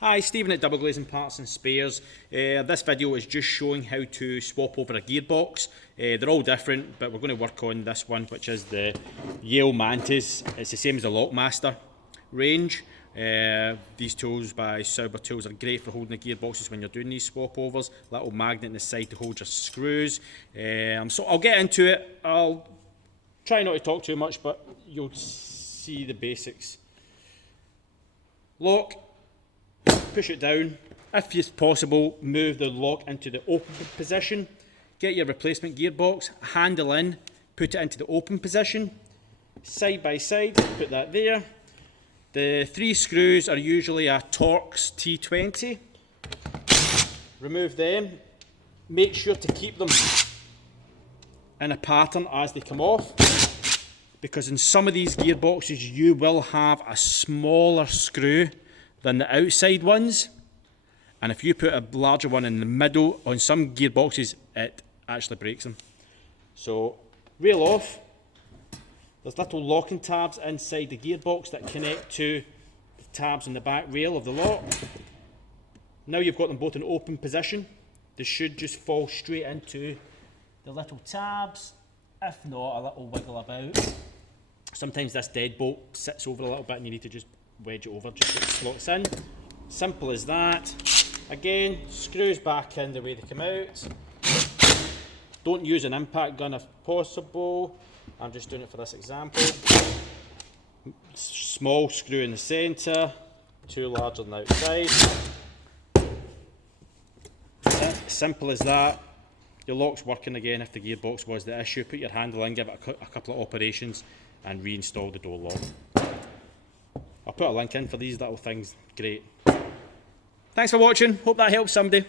Hi, Stephen at Double Glazing Parts and Spares. This video is just showing how to swap over a gearbox. They're all different, but we're going to work on this one, which is the Yale Mantis. It's the same as the Lockmaster range. These tools by Souber tools are great for holding the gearboxes when you're doing these swap overs. Little magnet in the side to hold your screws. So I'll get into it. I'll try not to talk too much, but you'll see the basics. Lock. Push it down. If it's possible, move the lock into the open position. Get your replacement gearbox, handle in, put it into the open position. Side by side, put that there. The 3 screws are usually a Torx T20. Remove them. Make sure to keep them in a pattern as they come off, because in some of these gearboxes you will have a smaller screw than the outside ones, and if you put a larger one in the middle on some gearboxes, it actually breaks them. So reel off. There's little locking tabs inside the gearbox that connect to the tabs in the back rail of the lock. Now you've got them both in open position, they should just fall straight into the little tabs. If not, a little wiggle about. Sometimes this deadbolt sits over a little bit and you need to just wedge it over just so it slots in. Simple as that. Again, screws back in the way they come out. Don't use an impact gun if possible. I'm just doing it for this example. Small screw in the centre, 2 larger on the outside. Simple as that. Your lock's working again if the gearbox was the issue. Put your handle in, give it a couple of operations and reinstall the door lock. I'll put a link in for these little things. Great. Thanks for watching. Hope that helps somebody.